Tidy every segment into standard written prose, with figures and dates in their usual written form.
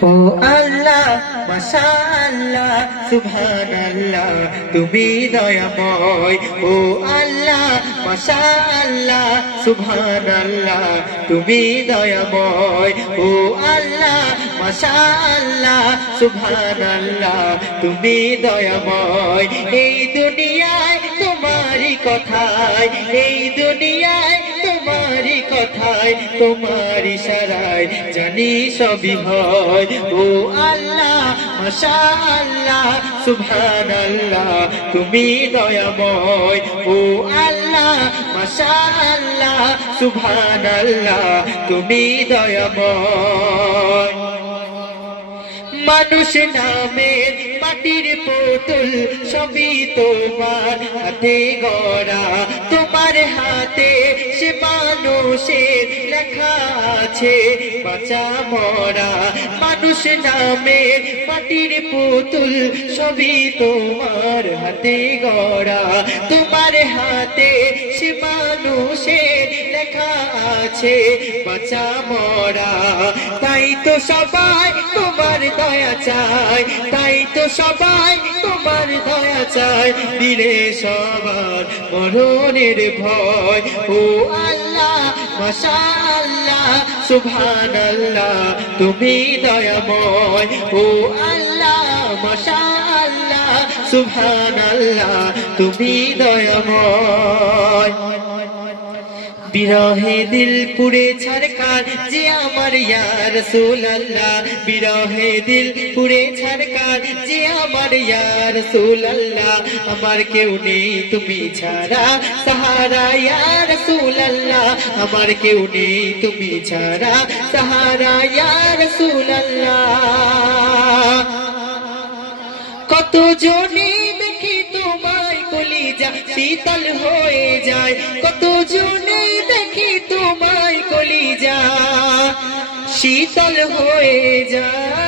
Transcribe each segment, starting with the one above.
ও আল্লাহ মাশাআল্লাহ সুবহানাল্লাহ তুমি দয়াময় ও আল্লাহ মাশাআল্লাহ সুবহানাল্লাহ তুমি দয়াময় ও আল্লাহ মাশাআল্লাহ সুবহানাল্লাহ তুমি দয়াময় এই দুনিয়ায় তোমারই কথায় এই দুনিয়ায় তোমারই কথায় তোমার ইশারায় জানি সবই হয় ও আল্লাহ মাশাআল্লাহ সুবহানাল্লাহ তুমি দয়াময় ও আল্লাহ মাশাআল্লাহ সুবহানাল্লাহ তুমি দয়াময় মানুষ নামের মাটির পুতুল সবই তোমার হাতে গড়া তোমার হাতে সে মানুষের লেখা আছে বাঁচা মরা মানুষ নামের মাটির পুতুল সবই তোমার হাতে গড়া তোমার হাতে সে মানুষের লেখা আছে বাঁচা মরা তাই তো সবাই তোমার দয়া চায় তাই তো সবাই তোমার দয়া চায় দিলে সবার মরণের ভয় ও আল্লাহ মাশাআল্লাহ সুবহানাল্লাহ তুমি দয়াময় ও আল্লাহ মাশাআল্লাহ সুবহানাল্লাহ তুমি দয়াময় বিরহে দিল পুরে ছারকার যে আমার ইয়া রাসূলুল্লাহ বিরহে দিল পুরে ছারকার যে আমার ইয়া রাসূলুল্লাহ আমার কেউ নেই তুমি ছাড়া সাহারা ইয়া রাসূলুল্লাহ আমার কেউ নেই তুমি ছাড়া সাহারা ইয়া রাসূলুল্লাহ কত জনে দেখি তোমায় কলিজা শীতল হয়ে যায় কত জনে দেখি তোমায় কলিজা শীতল হয়ে যায়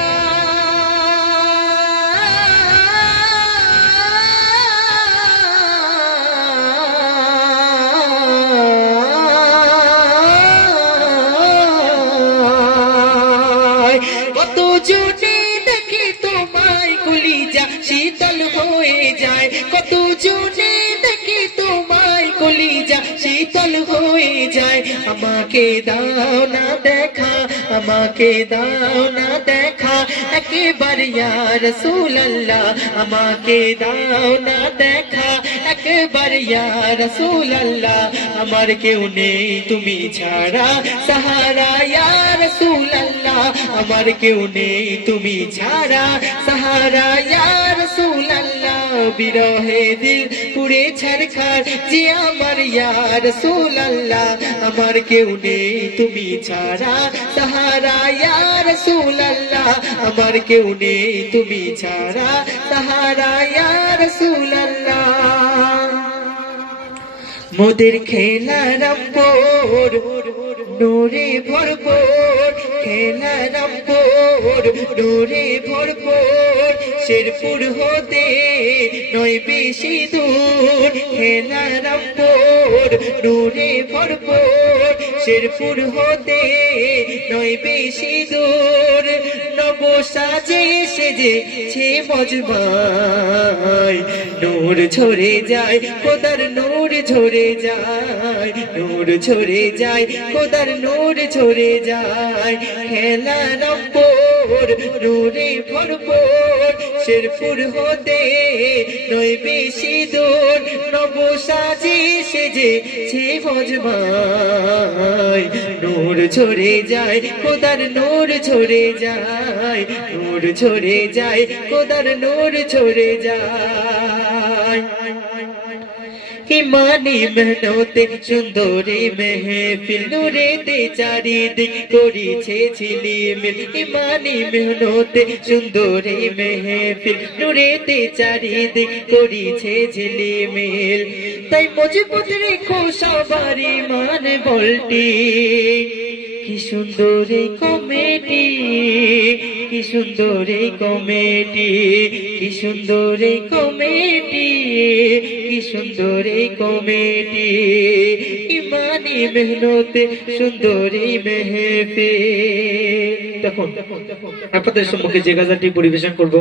কত জনে দেখি তোমায় কলিজা শীতল হয়ে যায় কত জনে দেখি তোমায় কলিজা শীতল হয়ে যায় আমাকে দাও না দেখা আমাকে দাও না দেখা একবার ইয়া রাসূলুল্লাহ আমাকে দাও না দেখা একবার ইয়া রাসূলুল্লাহ আমার কেউ নেই তুমি ছাড়া সাহারা ইয়া রাসূলুল্লাহ আমার কেউ নেই তুমি ছাড়া সাহারা ইয়া রাসূলুল্লাহ বিরহে দিল পুরে ছারখার যে আমার ইয়া রাসূলুল্লাহ আমার কেউ নেই তুমি ছাড়া সাহারা ইয়া রাসূলুল্লাহ আমার কেউ নেই তুমি ছাড়া সাহারা ইয়া রাসূলুল্লাহ মোদের খেলা রব্বর নূরে ভরপুর খেলা রব্বর নূরে ভরপুর শেরপুর হতে নয় বেশি দূর খেলা রব্বর নূরে ভরপুর শেরপুর হতে নয় বেশি দূর নব সাজে সেজে ছে মজমায় নূর ঝরে যায় খোদার নূর ঝরে যায় নূর ঝরে যায় খোদার নূর ঝরে যায় খেলা রব্বর নূরে ভরপুর শেরপুর হতে নয় বেশি দূর নব সাজে সেজে ছে মজমায় নূর ঝরে যায় খোদার নূর ঝরে যায় নূর ঝরে যায় খোদার নূর ঝরে যায় ইমানি মেহনতে সুন্দরী মেহফিল নূরেতে চারিদিক করিছে ঝিলিমিল ইমানি মেহনতে সুন্দরী মেহফিল নূরেতে চারিদিক করিছে ঝিলিমিল তাই মজবুত রেখো সবার ইমান বলটি কি সুন্দর এই কমেটি কি সুন্দর এই কমেটি কি সুন্দর এই কমেটি কি সুন্দর এই কমেটি ইমানি মেহনতে সুন্দরী মেহফিল। তখন আপনাদের সম্মুখে যে গাজাটি পরিবেশন করব